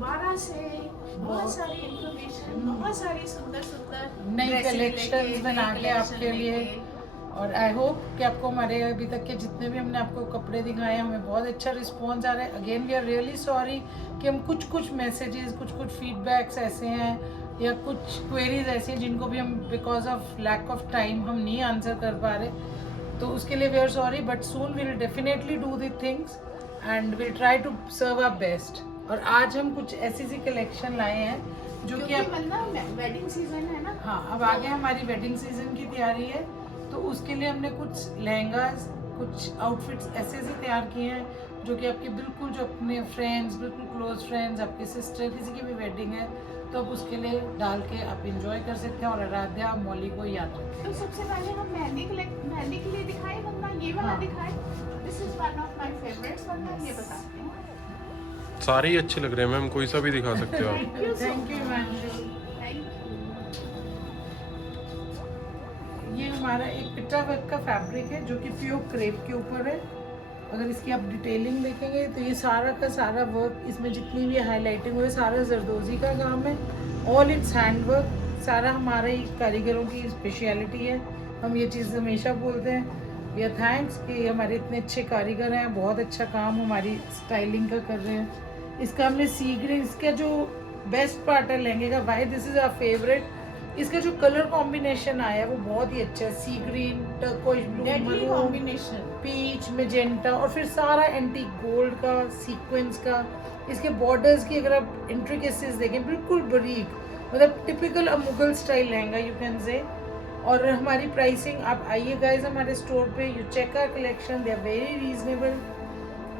दोबारा से बहुत सारी इंफॉर्मेशन, बहुत सारी सुंदर सुंदर नई कलेक्शंस बना के आपके लिए। और आई होप कि आपको हमारे अभी तक के जितने भी हमने आपको कपड़े दिखाए हैं, हमें बहुत अच्छा रिस्पॉन्स आ रहा है। Again we are really sorry कि हम कुछ मैसेजेस, कुछ फीडबैक्स ऐसे हैं या कुछ क्वेरीज ऐसी हैं जिनको भी हम because of lack of time हम नहीं आंसर कर पा रहे, तो उसके लिए we are sorry. But soon will definitely do the things and will try to serve our best. और आज हम कुछ ऐसी सी कलेक्शन लाए हैं जो कि मतलब वेडिंग सीजन है ना। हाँ, अब आगे हमारी वेडिंग सीजन की तैयारी है, तो उसके लिए हमने कुछ लहंगास, कुछ आउटफिट्स ऐसे ऐसे तैयार किए हैं जो कि आपके बिल्कुल जो अपने फ्रेंड्स, बिल्कुल क्लोज फ्रेंड्स, आपके सिस्टर, किसी की भी वेडिंग है तो आप उसके लिए डाल के आप इंजॉय कर सकते हैं और आराध्या मौली को याद रखें। तो सबसे पहले हम मेहंदी के लिए दिखाएं, वरना ये वाला दिखाएं। This is one of my favourites, वरना ये बताते हैं। सारे ही अच्छे लग रहे हैं मैम, कोई सा भी दिखा सकते हो आप। Thank you Himanshu. ये हमारा एक पिटा वर्क का फैब्रिक है जो कि प्योर क्रेप के ऊपर है। अगर इसकी आप डिटेलिंग देखेंगे तो ये सारा का सारा वर्क, इसमें जितनी भी हाईलाइटिंग हुई, सारा जरदोजी का काम है। ऑल इट्स हैंड वर्क, सारा हमारे ही कारीगरों की स्पेशलिटी है। हम ये चीज़ हमेशा बोलते हैं, वी आर थैंक्स कि हमारे इतने अच्छे कारीगर हैं, बहुत अच्छा काम हमारी स्टाइलिंग का कर रहे हैं। इसका हमने सी ग्रीन, इसका जो बेस्ट पार्ट है लहंगे का, why this is our favourite, इसका जो कलर कॉम्बिनेशन आया है वो बहुत ही अच्छा है। Sea green, turquoise blue, maroon combination, peach, magenta और फिर सारा एंटीक गोल्ड का सीक्वेंस का। इसके बॉर्डर्स की अगर आप इंट्रिकेसीज देखें, बिल्कुल बारीक, मतलब typical a Mughal style lehenga you can say. और हमारी प्राइसिंग, आप आइए गाइज हमारे स्टोर पे, you check our collection, they are very reasonable.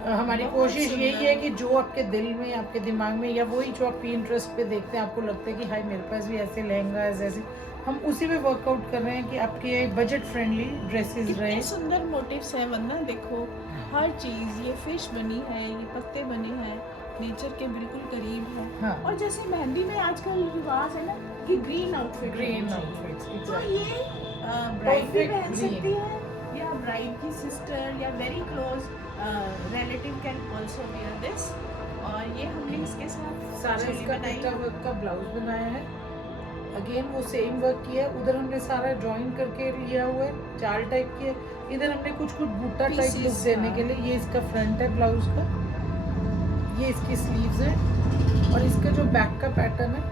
हमारी कोशिश यही है कि जो आपके दिल में, आपके दिमाग में, या वही जो आप इंटरेस्ट पे देखते हैं, आपको लगता है कि हाय मेरे पास भी ऐसे लहंगा है ऐसे, हम उसी पे वर्कआउट कर रहे हैं कि आपके बजट फ्रेंडली ड्रेसेस रहे। सुंदर मोटिव्स है वंदना, देखो हर चीज, ये फिश बनी है, ये पत्ते बने हैं, नेचर के बिल्कुल करीब है। हाँ। और जैसे मेहंदी में आजकल रिवाज है ना कि ग्रीन आउटफिट, तो ये ब्राइड भी पहन सकती है, या ब्राइड की सिस्टर या very close relative can also wear this. और ये हमने इसके साथ सारा इसका पिटा वर्क का ब्लाउज बनाया है। अगेन वो सेम वर्क किया है, उधर हमने सारा जॉइन करके लिया हुआ है, चार टाइप के। इधर हमने कुछ बूटा टाइप लुक देने के लिए, ये इसका फ्रंट है ब्लाउज का, ये इसकी स्लीव्स है, और इसका जो बैक का पैटर्न है,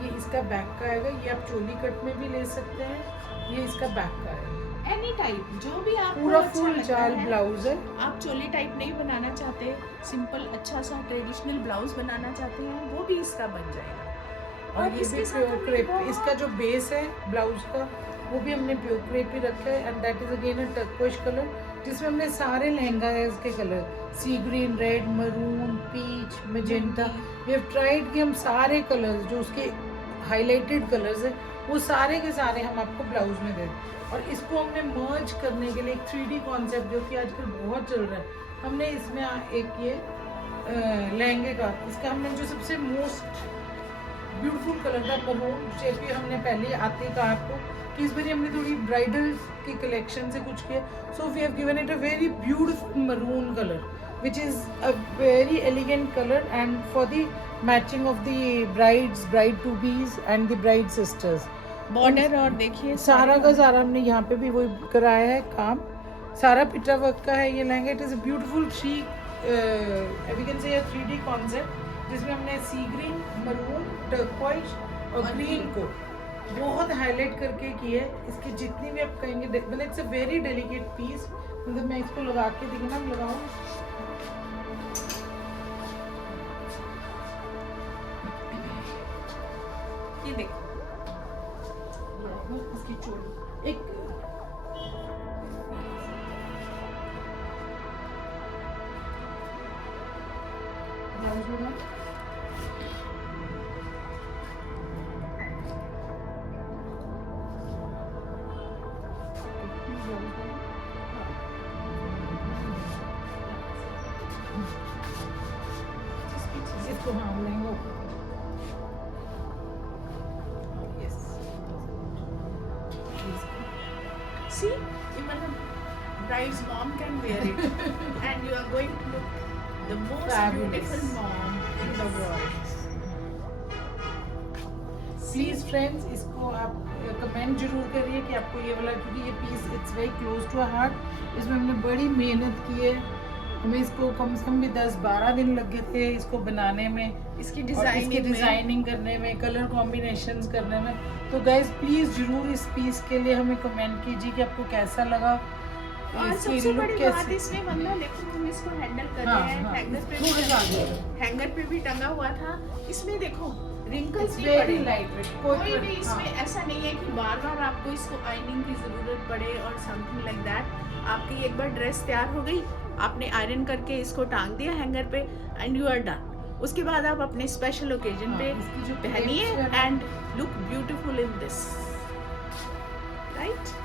ये इसका बैक का आएगा। ये आप चोली कट में भी ले सकते हैं, ये इसका बैक का है। एनी टाइप, जो भी आप पूरा फुल जाल ब्लाउज है। आप चोली टाइप नहीं बनाना चाहते, सिंपल अच्छा सा ट्रेडिशनल ब्लाउज बनाना चाहते हैं, वो भी इसका बन जाएगा। और ये भी प्योर क्रेप, इसका जो बेस है ब्लाउज का वो भी हमने प्योर क्रेप ही रखा है, and that is again a turquoise colour, जिसमें हमने सारे लहंगा है इसके colour, sea green, red, maroon, peach, magenta. We have tried कि हम सारे कलर्स जो उसके हाईलाइटेड कलर्स है वो सारे के सारे हम आपको ब्लाउज में दें। और इसको हमने मर्ज करने के लिए एक 3D कॉन्सेप्ट जो कि आजकल बहुत चल रहा है, हमने इसमें एक ये लहंगे का, इसका हमने जो सबसे मोस्ट ब्यूटीफुल कलर था मरून शेप, हमने पहले आते ही कहा आपको कि इस बार हमने थोड़ी ब्राइडल की कलेक्शन से कुछ किया, so we have given it a very beautiful maroon colour which is a very elegant color, and for the matching of the bride to be's and the bride sisters. Border और देखिए सारा का सारा हमने यहाँ पे भी वही कराया है काम, सारा पिटा वर्क का है ये lehenga. It is a beautiful three, we can say 3D concept, जिसमें हमने सी ग्रीन, मरून, टर्कोइज और ग्रीन को बहुत हाईलाइट करके की है। इसकी जितनी भी आप कहेंगे, मतलब it's a very delicate piece. मतलब मैं इसको लगा के देखना लगाऊँ, ये देखो इसकी चोली एक इसको हाँ लहंगा सी, मतलब bride's mom can wear it, and you are going to look the most Fabulous. beautiful mom in the world. Please friends, इसको आप कमेंट जरूर करिए कि आपको ये वाला, क्योंकि ये piece it's very close to heart. इसमें हमने बड़ी मेहनत की है. हमें इसको कम से कम भी 10-12 दिन लग गए थे इसको बनाने में, इसकी इसकी डिजाइनिंग करने में, कलर कॉम्बिनेशंस करने में. तो गाइज प्लीज जरूर इस पीस के लिए हमें कमेंट कीजिए कि आपको कैसा लगा. और इसकी सबसे look बड़ी कैसी- बात इसमें वंदना, देखो हम इसको हैंडल कर हाँ, रहे हैं, हाँ, हैंगर पे भी टंगा हुआ था. इसमें देखो रिंकल्स नहीं वेरी पड़े. Light weight. कोई भी इसमें ऐसा नहीं है कि बार बार आपको इसको आयरनिंग की जरूरत पड़े और समथिंग लाइक दैट. आपकी एक बार ड्रेस तैयार हो गई, आपने आयरन करके इसको टांग दिया हैंगर पे, एंड यू आर डन. उसके बाद आप अपने स्पेशल ओकेजन पे इसकी जो पहनिए plates है- and look beautiful in this, right.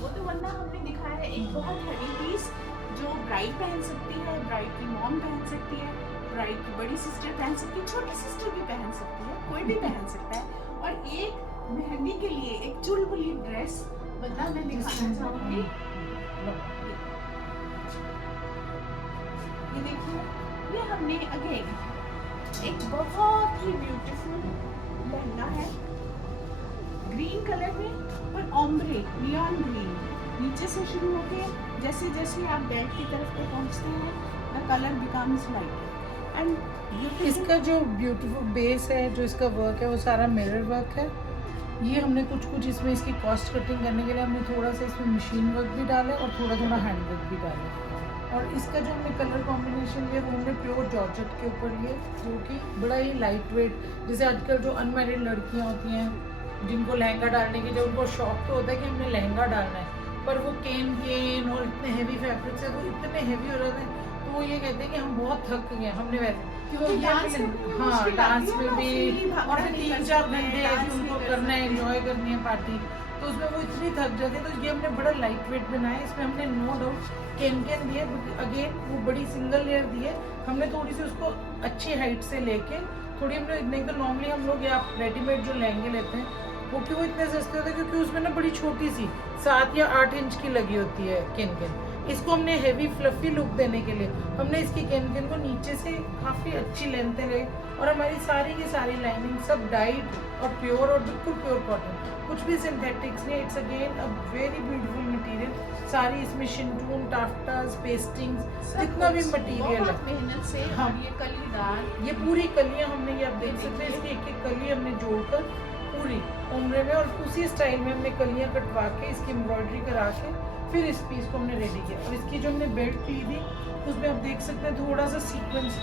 वो तो वरना हमने दिखाया है एक बहुत हेवी पीस जो ब्राइड पहन सकती है, ब्राइड की मॉम पहन सकती है, ब्राइड की बड़ी सिस्टर पहन सकती है, छोटी सिस्टर भी पहन सकती है, कोई भी पहन सकता है. और एक मेहंदी के लिए एक चुलबुली ड्रेस बदला मैं दिखाना चाहूंगी. ये देखिए, ये हमने अगेन एक बहुत ही ब्यूटीफुल लहंगा है ग्रीन कलर में, पर ऑम्ब्रे नियॉन ग्रीन. नीचे से शुरू होके जैसे जैसे आप बेल्ट की तरफ पे पहुंचते हैं, the colour becomes light and इसका जो ब्यूटीफुल बेस है, जो इसका वर्क है, वो सारा मिरर वर्क है. ये हमने कुछ इसमें इसकी कॉस्ट कटिंग करने के लिए हमने थोड़ा सा इसमें मशीन वर्क भी डाला है और थोड़ा हैंड वर्क भी डाला है. और इसका जो हमने कलर कॉम्बिनेशन लिया वो हमने प्योर जॉर्जेट के ऊपर लिए, जो कि बड़ा ही लाइट वेट. जैसे आजकल जो अनमैरिड लड़कियाँ होती हैं जिनको लहंगा डालने की, जो उनको शौक तो होता है कि हमने लहंगा डालना है, पर वो केन और इतने हेवी फैब्रिक्स है, तो इतने हेवी हो जाते हैं, तो वो ये कहते हैं कि हम बहुत थक गए हैं, हमने वैसे क्योंकि तो डांस ये में भी हाँ मुश्किल डांस आती है में ना, भी, freely और भागना फिर नहीं कर 3-4 सकते, घंटे डांस कि नहीं उनको कर करना है, सकते. एंजॉय करनी है पार्टी, तो उसमें वो इतनी थक जाती है. तो ये हमने बड़ा लाइट वेट बनाया. इसमें हमने नो डाउट केन दिए, अगेन वो बड़ी सिंगल लेयर दी है. हमने थोड़ी सी उसको अच्छी हाइट से लेके थोड़ी हमने, नहीं तो नॉर्मली हम लोग या रेडीमेड जो लहंगे लेते हैं वो क्यों इतने सस्ते होते हैं, क्योंकि उसमें ना बड़ी छोटी सी 7 या 8 इंच की लगी होती है केन. इसको हमने हेवी फ्लफी लुक देने के लिए हमने इसकी केन को नीचे से काफ़ी अच्छी लेंथ रहे, और हमारी सारी की सारी लाइनिंग सब डाइड और प्योर और बिल्कुल प्योर कॉटन, कुछ भी सिंथेटिक्स नहीं. It's again a very beautiful material. सारी इसमें शिंटून, टाफ्टास, पेस्टिंग्स, जितना भी मटेरियल है, बहुत मेहनत से. हाँ. और ये कलीदार, ये पूरी कलियां हमने, ये आप देख सकते हैं, इसकी एक कली हमने जोड़कर पूरी उम्र में, और उसी स्टाइल में हमने कलियां कटवा के इसकी एम्ब्रॉयडरी करा के फिर इस पीस को हमने रेडी किया. और इसकी जो हमने बेल्ट ली थी उसमें आप देख सकते हैं थोड़ा सा सीक्वेंस,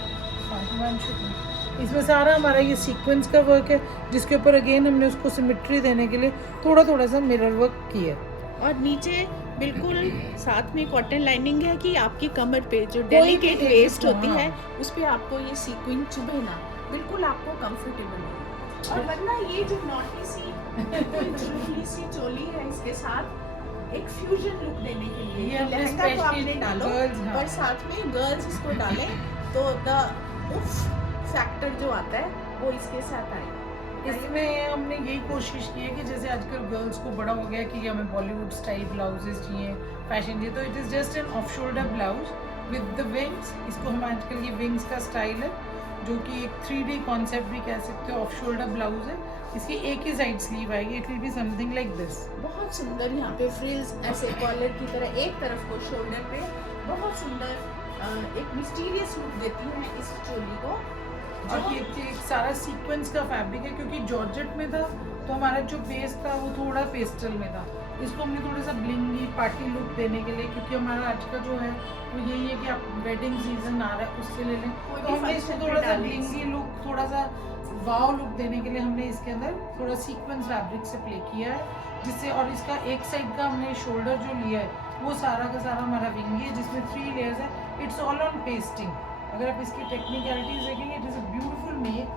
इसमें सारा हमारा ये सीक्वेंस का वर्क है, जिसके ऊपर अगेन हमने उसको सिमेट्री देने के लिए थोड़ा सा मिरर वर्क किया. और नीचे बिल्कुल साथ में कॉटन लाइनिंग है कि आपकी कमर पे जो डेलिकेट भी वेस्ट हाँ. होती है उस पे आपको ये सीक्वेंस चुभे ना, बिल्कुल आपको कंफर्टेबल हो. और वरना ये जो नॉटी सी बिल्कुल चुलबुली सी चोली है, इसके साथ एक फ्यूजन लुक देने के लिए ये हमने लहंगा तो आपने specially डालो, girls, हाँ. पर साथ में गर्ल्स इसको डालें तो द उफ फैक्टर जो आता है वो इसके साथ आए. इसमें हमने यही कोशिश की है कि जैसे आजकल गर्ल्स को बड़ा हो गया कि हमें बॉलीवुड स्टाइल ब्लाउजेस चाहिए, फैशन चाहिए, तो it is just an off shoulder blouse with the wings. इसको हम आजकल ये विंग्स का स्टाइल है, जो कि एक 3D कॉन्सेप्ट भी कह सकते हो. ऑफ शोल्डर ब्लाउज है, इसकी एक ही साइड स्लीव आएगी. It will be something like this. बहुत सुंदर यहाँ पे फ्रिल्स ऐसे कॉलर की तरह एक तरफ को शोल्डर पे बहुत सुंदर एक मिस्टीरियस लुक देती है इस चोली को. और ये एक सारा सीक्वेंस का फैब्रिक है, क्योंकि जॉर्जेट में था तो हमारा जो बेस था वो थोड़ा पेस्टल में था. इसको हमने थोड़ा सा ब्लिंगी पार्टी लुक देने के लिए, क्योंकि हमारा आज का जो है वो यही है कि आप वेडिंग सीजन आ रहा है उसके ले लें, तो हमने इसको थोड़ा सा ब्लिंगी लुक, थोड़ा सा वाव लुक देने के लिए हमने इसके अंदर थोड़ा सीक्वेंस फैब्रिक से प्ले किया है, जिससे. और इसका एक साइड का हमने शोल्डर जो लिया है वो सारा का सारा हमारा विंगी है, जिसमें 3 लेयर्स है. It's all on pasting. अगर आप इसकी टेक्निकलिटीज देखेंगे, it is a beautiful make.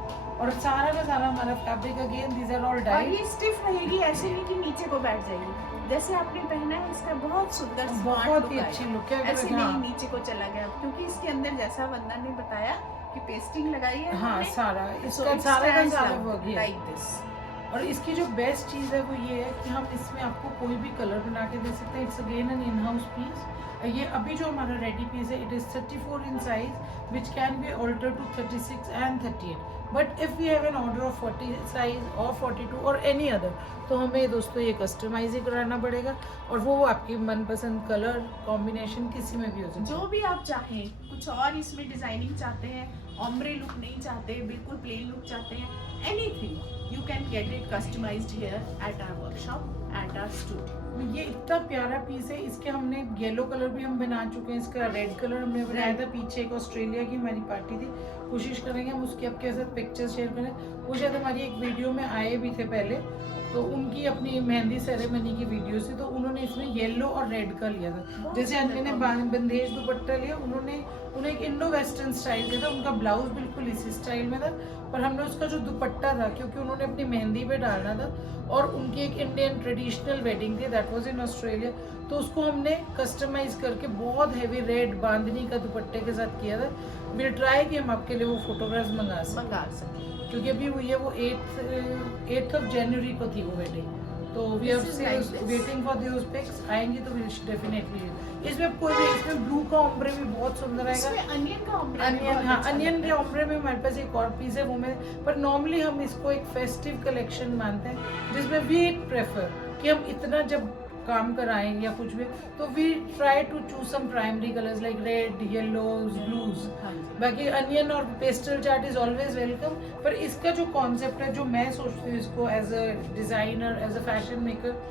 और सारा का सारा हमारा fabric again these are all और डाइड. ये स्टिफ रहेगी, ऐसे नहीं कि नीचे को बैठ जाएगी. जैसे आपने पहना है इसका बहुत सुंदर बहुत ही अच्छी लुक है. ऐसे हाँ. नहीं नीचे को चला गया, क्योंकि इसके अंदर जैसा वंदना ने बताया कि पेस्टिंग लगाई है हाँ हमने, सारा so इसका it सारा का stands सारा out वर्क है. like this. और इसकी जो बेस्ट चीज़ है वो ये है कि हम इसमें आपको कोई भी कलर बना के दे सकते हैं। It's again an in house piece. ये अभी जो हमारा रेडी पीस है, it is 34 in size which can be alter to 36 and 38। But if we have an order of 40 size और 42 और एनी अदर, तो हमें दोस्तों ये कस्टमाइज ही कराना पड़ेगा, और वो आपकी मनपसंद कलर कॉम्बिनेशन किसी में भी हो सकता है। जो भी आप चाहें, कुछ और इसमें डिजाइनिंग चाहते हैं, ऑम्ब्रे लुक नहीं चाहते, बिल्कुल प्लेन लुक चाहते हैं, anything you can get it customised here at our workshop, at our studio. ये इतना प्यारा पीस है। इसके हमने येलो कलर भी हम बना चुके हैं, इसका रेड कलर हमने बनाया था। पीछे एक ऑस्ट्रेलिया की हमारी पार्टी थी, कोशिश करेंगे हम उसकी आपके साथ पिक्चर्स शेयर करें। वो शायद हमारी एक वीडियो में आए भी थे पहले, तो उनकी अपनी मेहंदी सेरेमनी की वीडियो थी, तो उन्होंने इसमें येलो और रेड का लिया था। जैसे अन्य ने बंदेज दुपट्टा लिया, उन्होंने एक इंडो वेस्टर्न स्टाइल दिया था। उनका ब्लाउज बिल्कुल इसी स्टाइल में था, पर हमने उसका जो दुपट्टा था, क्योंकि उन्होंने अपनी मेहंदी पे डालना था और उनकी एक इंडियन ट्रेडिशनल वेडिंग थी, दैट वाज इन ऑस्ट्रेलिया, तो उसको हमने कस्टमाइज करके बहुत हैवी रेड बांधनी का दुपट्टे के साथ किया था। विल ट्राई कि हम आपके लिए वो फोटोग्राफ्स मंगा सकें, क्योंकि अभी हुई है वो 8th ऑफ जनवरी को थी वो वेडिंग, तो we are waiting for those pics. आएंगी तो विल डेफिनेटली। इसमें कोई भी, इसमें ब्लू का ऑम्ब्रे भी बहुत सुंदर आएगा। इसमें अनियन का ऑम्ब्रे, अनियन, हाँ, अनियन के ऑम्ब्रे में हमारे पास एक और पीस है, वो मैं, पर नॉर्मली हम इसको एक फेस्टिव कलेक्शन मानते हैं, जिसमें वी प्रेफर कि हम इतना जब काम कराएं या कुछ भी, तो we try to choose some primary colours like red, yellows, blues. बाकी अनियन और pastel chart is always welcome, पर इसका जो कॉन्सेप्ट है, जो मैं सोचती हूँ इसको as a designer, as a fashion maker,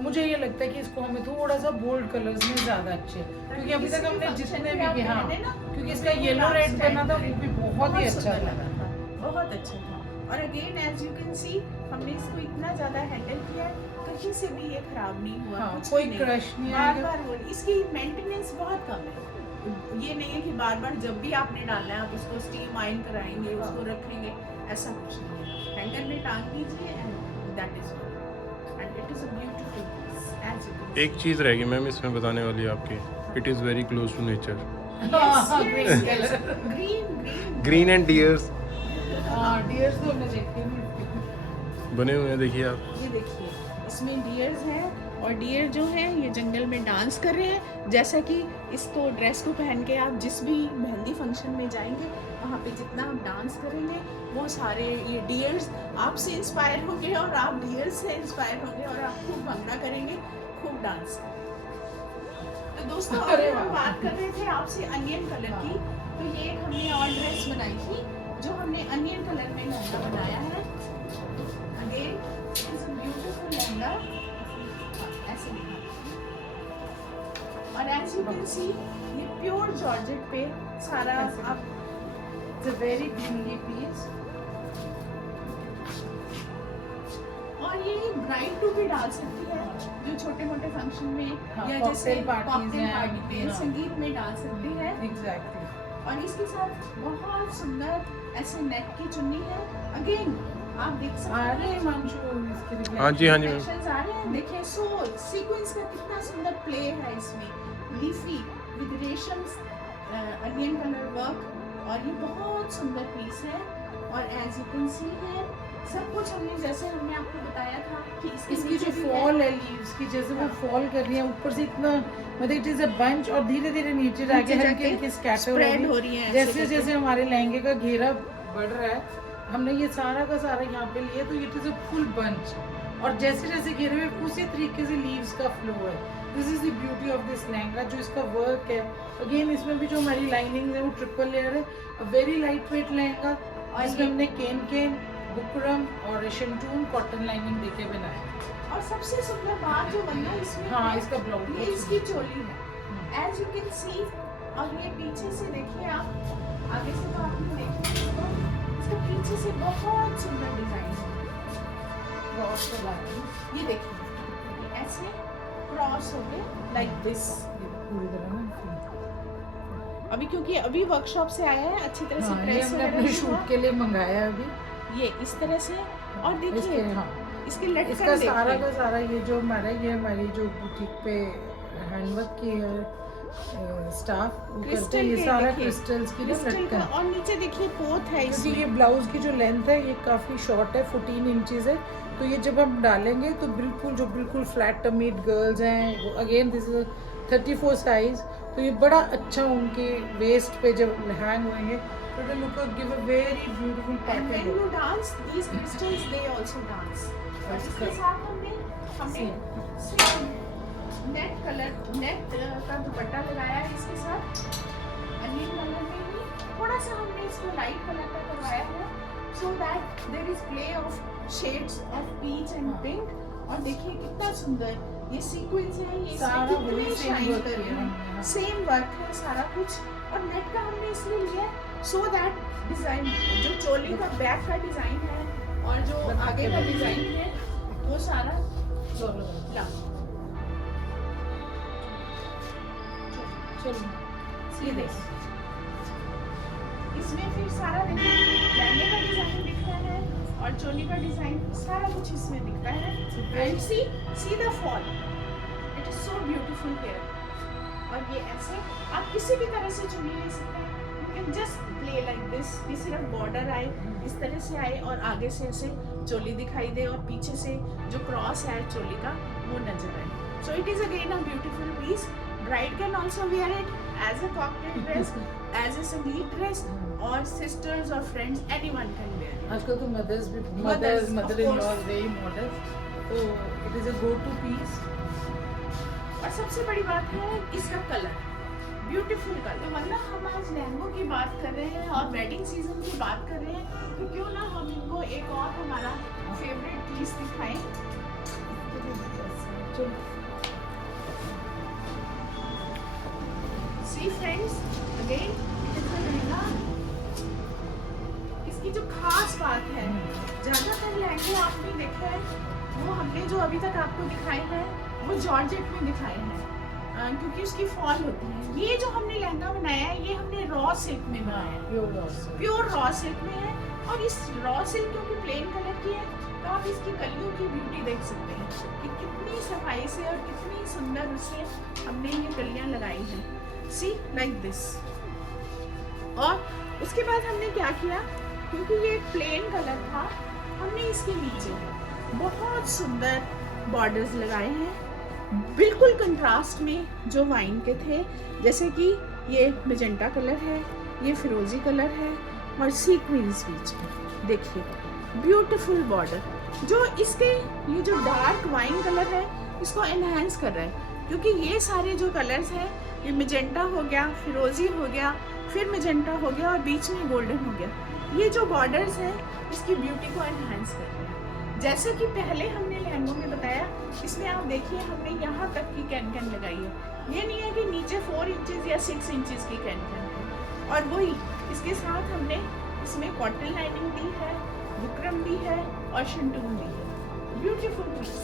मुझे ये लगता है कि इसको हमें थोड़ा सा बोल्ड कलर्स में ज़्यादा अच्छे, क्योंकि अभी तक हमने जितने भी किए, हाँ, क्योंकि इसका येलो रेड बना था वो भी बहुत ही अच्छा लगा था, बहुत अच्छा था। और again as you can see, हमने इसको इतना ज़्यादा हैंडल किया, कहीं से भी ये खराब नहीं हुआ, हाँ, कुछ कोई नहीं, क्रश नहीं बार आएगा। बार हो, इसकी मेंटेनेंस बहुत कम है। ये नहीं है कि बार बार जब भी आपने डालना है आप उसको स्टीम आइन कराएंगे, उसको रखेंगे, ऐसा कुछ नहीं है। हैंगर में टांग दीजिए and that is all, and it is a beautiful piece as you can. एक चीज़ रहेगी मैम इसमें बताने वाली आपकी, it is very close to nature. Green colour, green green and dears हाँ, डियर्स तो हमने देखे नहीं। बने हुए हैं, देखिए आप। ये देखिए, इसमें डियर्स हैं, और डियर जो है ये जंगल में डांस कर रहे हैं। जैसा कि इसको ड्रेस को पहन के आप जिस भी मेहंदी फंक्शन में जाएंगे, वहाँ पे जितना आप डांस करेंगे, वो सारे ये डियर्स आपसे इंस्पायर होंगे और आप डियर्स से इंस्पायर होंगे और आप खूब भंगड़ा करेंगे, खूब डांस। तो दोस्तों, अरे अगर हम वाह। बात कर रहे थे आपसे अनियन कलर की, तो ये एक हमने और ड्रेस बनाई थी, जो हमने अनियन कलर में लहंगा बनाया है। Again it is a beautiful lehenga, ऐसे दिखा, और एज यू कैन सी ये प्योर जॉर्जेट पे सारा ऐसे आप, it's a very cleanly piece. और ये ब्राइड टू भी डाल सकती है, जो छोटे मोटे फंक्शन में, हाँ, या cocktail जैसे parties कॉकटेल हैं, पार्टी पे, हाँ। संगीत में डाल सकती है। एग्जैक्टली। और इसके साथ बहुत सुंदर ऐसे नेट की चुन्नी है। अगेन आप देख सकते आ रहे हैं, हैं मानशु इसके हाँ जी, हाँ जी मैम। reflections आ रहे हैं। देखिए, सो सीक्वेंस का कितना सुंदर प्ले है इसमें, लीफी विद रेशम अनियन कलर वर्क, और ये बहुत सुंदर पीस है। और एज यू कैन सी है, सब कुछ हमने, जैसे हमने आपको बताया था कि इसकी जो फॉल है लीव्स की, जैसे वो फॉल कर रही है ऊपर से इतना, मतलब इट इज अ बंच, और धीरे धीरे नीचे जाके हल्की हल्की स्कैटर स्प्रेड हो रही है, जैसे जैसे हमारे लहंगे का घेरा बढ़ रहा है, हमने ये सारा का सारा यहाँ पे लिया, तो it is a full bunch, और जैसे जैसे घेरे में उसी तरीके से लीव्स का फ्लो है। This is the beauty of this lehenga, जो इसका वर्क है। अगेन इसमें भी जो हमारी लाइनिंग है वो ट्रिपल लेयर है, वेरी लाइट वेट लहंगा, और इसमें हमने केन बुकरम और शंटून कॉटन लाइनिंग देके बनाया। और सबसे सुंदर बात जो बनना इसमें हाँ, है, इसका ब्लाउज ये इसकी चोली है, एज यू कैन सी। और ये पीछे से देखिए आप, आगे से तो आपने देखा इसको, इसके पीछे से बहुत सुंदर डिजाइन है। क्रॉस लगा के, ये देखिए, ये ऐसे क्रॉस हो गए लाइक दिस पूरी तरह ना। अभी, क्योंकि अभी वर्कशॉप से आया है, अच्छी तरह से हाँ, ये प्रेस हमने अपने शूट के लिए मंगाया है अभी। ये इस तरह से। और देखिए इसके, हाँ, इसके लटकन इसका सारा देखिए, का सारा ये जो हमारा, ये हमारी जो बुटीक पे हैंडवर्क की है, स्टाफ करते हैं। क्रिस्टल ये के सारा देखिए, क्रिस्टल्स की ना क्रिस्टल का, लटकन, और नीचे देखिए पोत है क्योंकि ये इसमें। ब्लाउज की जो लेंथ है ये काफ़ी शॉर्ट है, 14 इंचेस है। तो ये जब हम डालेंगे तो बिल्कुल जो बिल्कुल फ्लैट टमीड गर्ल्स हैं, अगेन दिस इज 34 साइज, तो ये बड़ा अच्छा उनके वेस्ट पे जब हैंग होंगे तो they look give a very beautiful And when pattern. you dance, these crystals they also dance. और इसके साथ हमने नेट कलर, नेट का दुपट्टा लगाया है इसके साथ, अनियन कलर में ही थोड़ा सा हमने इसको लाइट कलर का करवाया है, so that there is play of shades of peach and pink। और देखिए कितना सुंदर ये सीक्वेंस है, ये सारा कितने वही same शाइन work कर रहे किया हैं, हमने। सेम वर्क है सारा कुछ। और नेट का हमने इसलिए लिया सो दैट डिजाइन, जो चोली का बैक का डिजाइन है और जो आगे का डिजाइन है वो सारा ला। ये देखिए इसमें फिर सारा देखिए लहंगे का डिजाइन दिखता है और चोली का डिजाइन, सारा कुछ इसमें दिखता है। And see the fall, it is so beautiful here. और ये ऐसे आप किसी भी तरह से चुनी ले सकते हैं, you can just play like this, कि सिर्फ बॉर्डर आए इस तरह से आए और आगे से ऐसे चोली दिखाई दे और पीछे से जो क्रॉस है चोली का वो नजर आए। So it is again a beautiful piece. Bride can also wear it as a cocktail dress, as a sangeet dress, और सिस्टर्स और फ्रेंड्स एनीवन कैन वेयर। आजकल तो mother in law very modern, तो it is a go to piece. और सबसे बड़ी बात है इसका कलर, ब्यूटीफुल कलर। मतलब हम आज लहंगों की बात कर रहे हैं और वेडिंग सीजन की बात कर रहे हैं, तो क्यों ना हम इनको एक और हमारा फेवरेट पीस दिखाएं। See friends, again it is a lehenga. इसकी जो खास बात है, ज्यादातर लहंगे आपने देखे हैं वो हमने जो अभी तक आपको दिखाए हैं वो जॉर्जेट में दिखाए हैं, क्योंकि उसकी फॉल होती है। ये जो हमने लहंगा बनाया है ये हमने रॉ सिल्क में बनाया है, प्योर रॉ सिल्क में है। और इस रॉ सिल्क क्योंकि प्लेन कलर की है तो आप इसकी कलियों की ब्यूटी देख सकते हैं कि कितनी सफाई से और कितनी सुंदर उससे हमने ये कलियां लगाई हैं, सी लाइक दिस। और उसके बाद हमने क्या किया, क्योंकि ये एक प्लेन कलर था, हमने इसके नीचे बहुत सुंदर बॉर्डर्स लगाए हैं, बिल्कुल कंट्रास्ट में जो वाइन के थे, जैसे कि ये मैजेंटा कलर है, ये फिरोजी कलर है और सीक्वेंस बीच में देखिए ब्यूटीफुल बॉर्डर। जो इसके ये जो डार्क वाइन कलर है इसको एनहांस कर रहा है, क्योंकि ये सारे जो कलर्स हैं, ये मैजेंटा हो गया, फिरोजी हो गया, फिर मैजेंटा हो गया और बीच में गोल्डन हो गया, ये जो बॉर्डर्स हैं इसकी ब्यूटी को एनहांस कर रहे हैं। जैसे कि पहले हमने लहंगों में बताया, इसमें आप देखिए हमने यहाँ तक की कैन कैन लगाई है। ये नहीं है कि नीचे 4 इंचेस या 6 इंचेस की कैन कैन है। और वही इसके साथ हमने इसमें कॉटन लाइनिंग दी है, बुकरम दी है और शंटून दी है। Beautiful piece.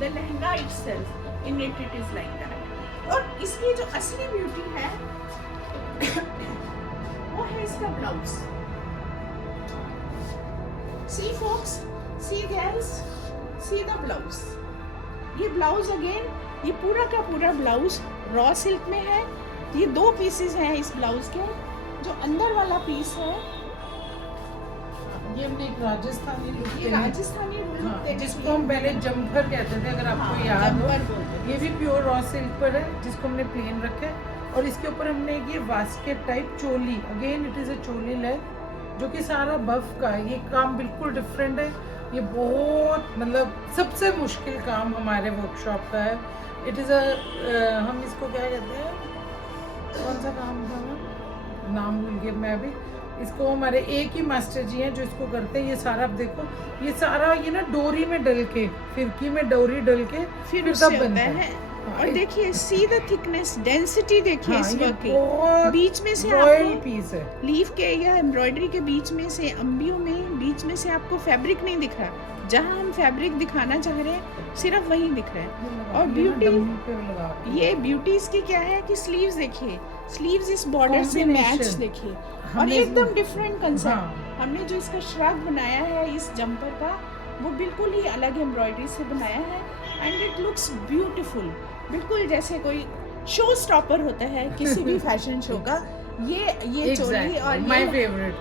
The lehenga itself in it is like that. और इसकी जो असली ब्यूटी है वो है इसका blouse. See folks, see girls, see the blouse। ये ब्लाउज अगेन, ये पूरा का पूरा ब्लाउज रॉ सिल्क में है। ये 2 पीसेस हैं इस ब्लाउज के। जो अंदर वाला पीस है ये अपने एक राजस्थानी लुक ये राजस्थानी लुक जिसको हम पहले जम्पर कहते थे, अगर आपको याद हो। ये भी प्योर रॉ सिल्क पर है, जिसको हमने प्लेन रखा है। और इसके ऊपर हमने ये basket type choli, again it is a choli leg, जो कि सारा बफ का है। ये काम बिल्कुल डिफरेंट है। ये बहुत मतलब सबसे मुश्किल काम हमारे वर्कशॉप का है। इट इज़ हम इसको क्या कहते हैं, कौन सा काम था नाम भूल गई मैं भी। इसको हमारे एक ही मास्टर जी हैं जो इसको करते हैं। ये सारा आप देखो, ये सारा ये ना डोरी में डल के, फिरकी में डोरी डल के फिर तब बनता बनता है। और देखिए सी द थिकनेस, डेंसिटी देखिए इस वर्क की। बहुत बीच में से रॉयल आपको पीस है। लीफ के या एम्ब्रॉयडरी के बीच में से, अंबियों में बीच में से आपको फैब्रिक नहीं दिख रहा। जहाँ हम फैब्रिक दिखाना चाह रहे हैं सिर्फ वहीं दिख रहा है। और ब्यूटी, ये ब्यूटी इसकी क्या है कि स्लीव्स देखिए, स्लीव्स इस बॉर्डर से मैच देखिए, और एकदम डिफरेंट कंसेप्ट। हमने जो इसका श्रग बनाया है इस जंपर का, वो बिल्कुल ही अलग एम्ब्रॉयडरी से बनाया है एंड इट लुक्स ब्यूटीफुल। बिल्कुल जैसे कोई शो स्टॉपर होता है किसी भी फैशन शो का। ये चोली और माय फेवरेट।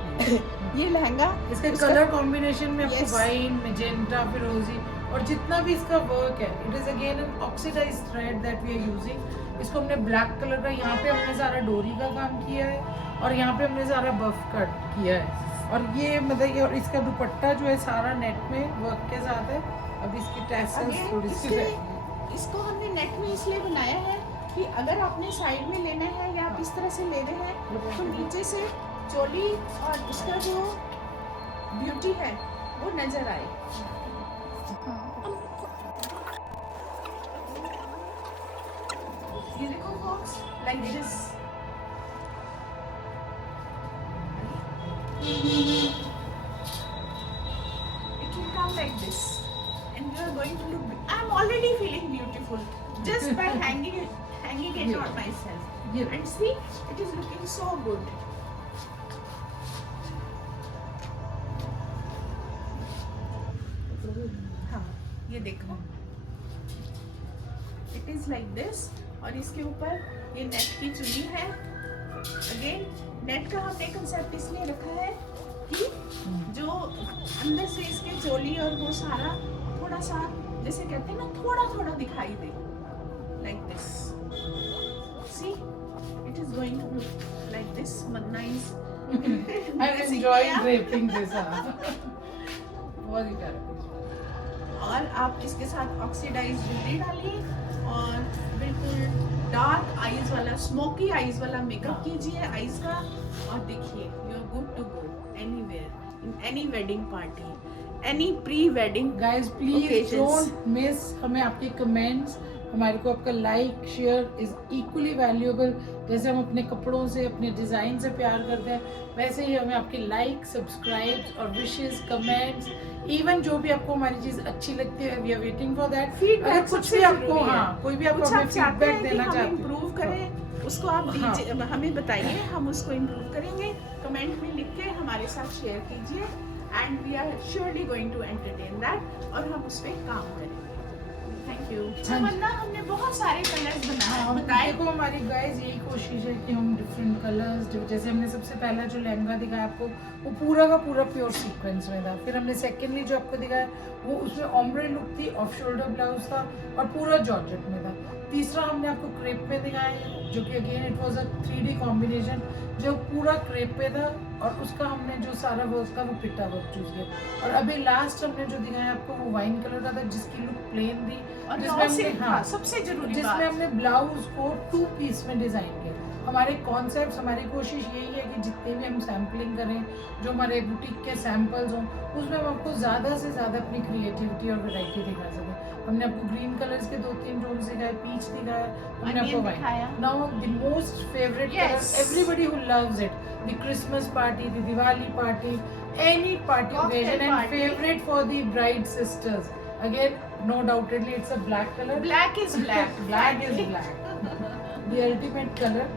ये लहंगा, इसके कलर कॉम्बिनेशन में आपको Yes. वाइन, मैजेंटा, फिरोजी और जितना भी इसका वर्क है, it is again an oxidised thread that we are using. इसको हमने ब्लैक कलर का, यहाँ पे हमने सारा डोरी का काम किया है और यहाँ पे हमने सारा बफ कट किया है। और ये मतलब और इसका दुपट्टा जो है सारा नेट में वर्क के साथ है। अब इसकी टैसल्स थोड़ी सी इसको हमने नेट में इसलिए बनाया है कि अगर आपने साइड में लेना है या आप इस तरह से ले रहे हैं तो नीचे से चोली और उसका जो ब्यूटी है वो नजर आए। ये देखो box like this, it will come like this and you are going to look, I'm already feeling beautiful just by hanging it on myself. Yeah. And see, it is looking so good. हाँ, ये देखो, it is like this और इसके ऊपर ये net की चुन्नी है। अगेन नेट का हमने कंसेप्ट इसलिए रखा है कि जो अंदर से इसके चोली और वो सारा थोड़ा सा जैसे कहते हैं ना थोड़ा थोड़ा दिखाई दे, like this. See, it is going to look like this nice. I am enjoying draping this. बहुत ही प्यारा। और आप इसके साथ ऑक्सीडाइज्ड ज्वेलरी डालिए और बिल्कुल डार्क आईज वाला, स्मोकी आईज वाला मेकअप कीजिए आईज का और देखिए you are good to go anywhere in any wedding party, any pre wedding. Guys please don't miss हमें आपके कमेंट्स, हमारे को आपका like share is equally valuable. जैसे हम अपने कपड़ों से, अपने डिज़ाइन से प्यार करते हैं, वैसे ही हमें आपके लाइक, सब्सक्राइब और विशेस, कमेंट्स, इवन जो भी आपको हमारी चीज़ अच्छी लगती है, we are waiting for that feedback. अगर कुछ भी आपको, हाँ, कोई भी आपको हमें फीडबैक देना चाहते हैं, इम्प्रूव करें, उसको आप दीजिए, हमें बताइए, हम उसको इम्प्रूव करेंगे। कमेंट में लिख के हमारे साथ शेयर कीजिए and we are surely going to entertain that और हम उस पर काम करेंगे। Thank you. तमन्ना, हमने बहुत सारे कलर्स बताए। देखो हमारी गाइस यही कोशिश है कि हम डिफरेंट कलर्स, जैसे हमने सबसे पहला जो लहंगा दिखाया आपको वो पूरा का पूरा प्योर सीक्वेंस में था। फिर हमने सेकेंडली जो आपको दिखाया वो उसमें ओम्ब्रे लुक थी, ऑफ शोल्डर ब्लाउज था और पूरा जॉर्जेट में था। तीसरा हमने आपको क्रेप में दिखाया है जो कि again it was a 3D combination जो पूरा क्रेप पे था और उसका हमने जो सारा वर्क था वो पिट्टा वर्क चूज किया। और अभी लास्ट हमने जो दिखाया आपको वो वाइन कलर का था जिसकी लुक प्लेन थी और जिसमें हमने, हाँ, सबसे जरूरी जिसमें हमने ब्लाउज को 2 पीस में डिजाइन किया। हमारे कॉन्सेप्ट, हमारी कोशिश यही है कि जितने भी हम सैम्पलिंग करें, जो हमारे बुटीक के सैम्पल्स हों, उसमें हम आपको ज़्यादा से ज़्यादा अपनी क्रिएटिविटी और वैरायटी दिखा सकें। हमने आपको ग्रीन कलर्स के 2-3 टोन्स दिखाए, पीच दिखाया, हमने आपको white. Now the most favourite colour, everybody who loves it, the Christmas party, the Diwali party, any party occasion, and favorite for the bride sisters. Again, no doubtedly it's a black color. Black is black. Black is black. The ultimate color.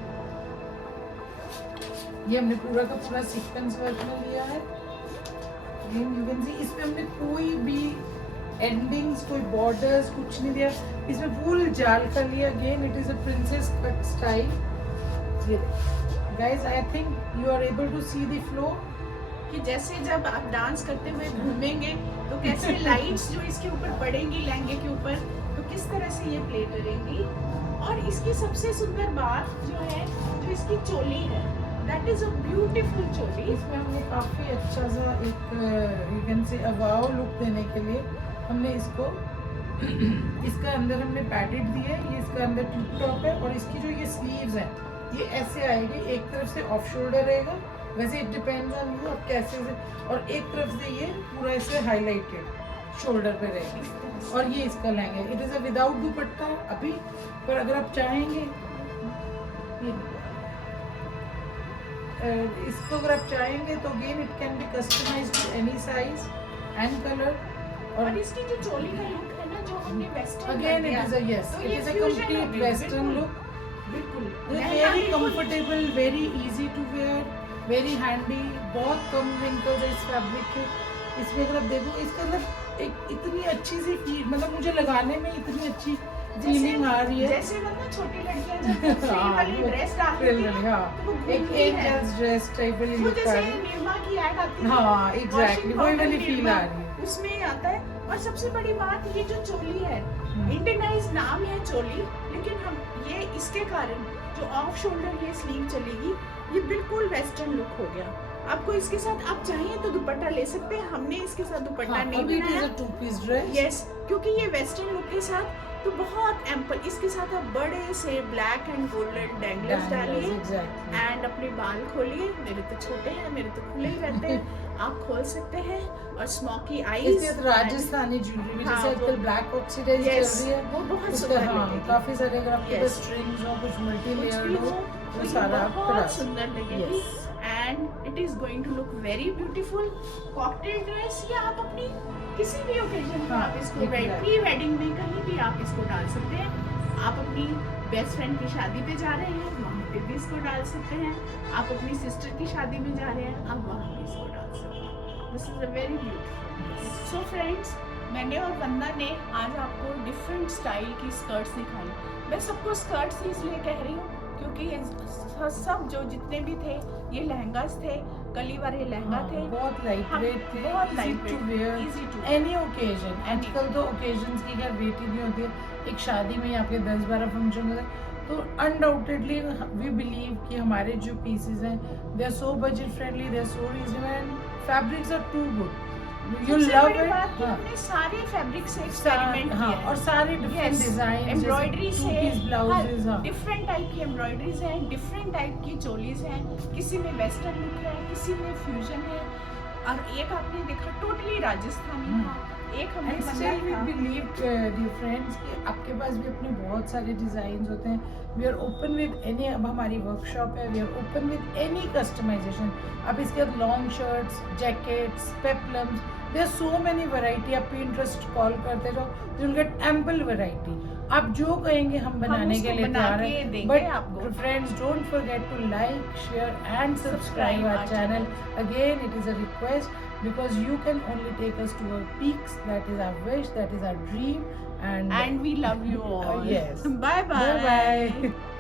ये हमने पूरा का पूरा sequence work में लिया है। You can see इसमें हमने कोई भी एंडिंग्स, कोई बॉर्डर्स कुछ नहीं दिया। इसमें फुल जाल का लिया। Again it is a princess cut style. Guys I think you are able to see the flow कि जैसे जब आप डांस करते हुए घूमेंगे तो कैसे लाइट्स जो इसके ऊपर पड़ेंगी लहंगे के ऊपर तो किस तरह से ये प्ले करेंगी। और इसकी सबसे सुंदर बात जो है, जो इसकी चोली है, दैट इज अ ब्यूटीफुल चोली। इसमें हमने काफ़ी अच्छा सा एक यू कैन से अवाव लुक देने के लिए हमने इसको इसका अंदर हमने पैडेड दिया है। ये इसका अंदर ट्यूब टॉप है और इसकी जो ये स्लीव्स हैं ये ऐसे आएगी। एक तरफ से ऑफ शोल्डर रहेगा, वैसे इट डिपेंड्स ऑन यू आप कैसे से, और एक तरफ से ये पूरा ऐसे हाईलाइटेड शोल्डर पे रहेगी। और ये इसका lehenga, it is a without दुपट्टा अभी, पर अगर आप चाहेंगे इसको अगर आप चाहेंगे तो again it can be customised to any size and colour. और इसकी जो चोली का लुक है ना, जो हमने western again it is a yes, it is a complete western look. बिल्कुल very comfortable, very easy to wear, very handy, बहुत कम रिंकल्स है इस फैब्रिक के। इसमें अगर आप देखो इसका मतलब एक इतनी अच्छी सी फील, मतलब मुझे लगाने में इतनी अच्छी फीलिंग आ रही है। जैसे मतलब छोटी लड़कियां जब फ्री हाँ, वाली वो ड्रेस डालती frill हैं वाली, हाँ। तो वो एक घूमती है। एंजल्स ड्रेस टाइप वाली वो लुक आ जैसे रही है। निर्मा की ऐड आती है, हाँ, exactly, वही वाली फील आ रही है। उसमें आता है। और सबसे बड़ी बात ये जो चोली है, हम्म। इंडियनाइज नाम है चोली, लेकिन हम ये इसके कारण जो ऑफ शोल्डर ये स्लीव चलेगी, ये बिल्कुल वेस्टर्न लुक हो गया। आपको इसके साथ आप चाहिए तो दुपट्टा ले सकते हैं, हमने इसके साथ दुपट्टा हाँ, नहीं अभी it is बनाया। a two-piece dress। यस, क्योंकि ये वेस्टर्न लुक के साथ तो बहुत एम्पल, इसके साथ आप बड़े से ब्लैक एंड गोल्डन डैंगलर्स डालिए Exactly। एंड अपने बाल खोलिए। मेरे तो छोटे हैं, मेरे तो खुले ही रहते हैं, आप खोल सकते हैं। और स्मोकी आईज, इसके साथ राजस्थानी ज्वेलरी भी, हाँ, जैसे आजकल वो- ब्लैक ऑक्सीडाइज Yes, चल रही है, वो बहुत उसका सुंदर हाँ लगेगी। काफी सारे, अगर आपके Yes। पास स्ट्रिंग्स हो, कुछ मल्टी कुछ लेयर्ड भी हो, हो वो तो ये सारा आप करा बहुत सकते सुंदर हैं। लगेगी Yes। And it is going to look very beautiful. Cocktail dress, या आप अपनी किसी भी ओकेजन पे हाँ, आप इसको exactly। प्री वेडिंग में कहीं भी आप इसको डाल सकते हैं। आप अपनी बेस्ट फ्रेंड की शादी पे जा रहे हैं, वहाँ पे भी इसको डाल सकते हैं। आप अपनी सिस्टर की शादी में जा रहे हैं, आप वहाँ भी इसको डाल सकते हैं। This is a very beautiful. So friends, मैंने और वंदा ने आज आपको डिफरेंट स्टाइल की स्कर्ट्स दिखाई। मैं सबको स्कर्ट्स इसलिए कह रही हूँ क्योंकि ये सब जो जितने भी थे ये लहंगास थे, कली वाले लहंगा हाँ, थे, बहुत लाइट हम- वेट थे, बहुत easy light to weight, wear, easy to any occasion. आजकल तो ओकेजन्स की खैर वेट ही नहीं होती है। एक शादी में आपके 10-12 फंक्शन होते हैं, तो अनडाउटेडली वी बिलीव कि हमारे जो पीसेस हैं, they are so budget friendly, they are so reasonable and fabrics are too good, you love it. हमने सारे फैब्रिक से एक्सपेरिमेंट हाँ, किया और सारे डिफरेंट डिजाइन, एम्ब्रॉयडरी से ब्लाउजेस, हाँ डिफरेंट टाइप की एम्ब्रॉयडरीज हैं, डिफरेंट टाइप की चोलीज हैं, किसी में वेस्टर्न लुक है, किसी में फ्यूजन है, और एक आपने देखा टोटली राजस्थानी था, एक हमने And बनाया still we था। believe, dear friends, कि आपके पास भी अपने बहुत सारे डिजाइन होते हैं। We are open with any, अब हमारी वर्कशॉप है, we are open with any customization. आप इसके बाद long shirts, jackets, peplums, there are so many variety. आप Pinterest कॉल करते जाओ, you will get ample variety. आप जो कहेंगे हम बनाने उसको के लिए बना तैयार के हैं। देंगे बट आपको। Friends, don't forget to like, share and subscribe our channel. Again, it is a request because you can only take us to our peaks. That is our wish, that is our dream, and And we love you all. Yes. Bye bye. Bye bye.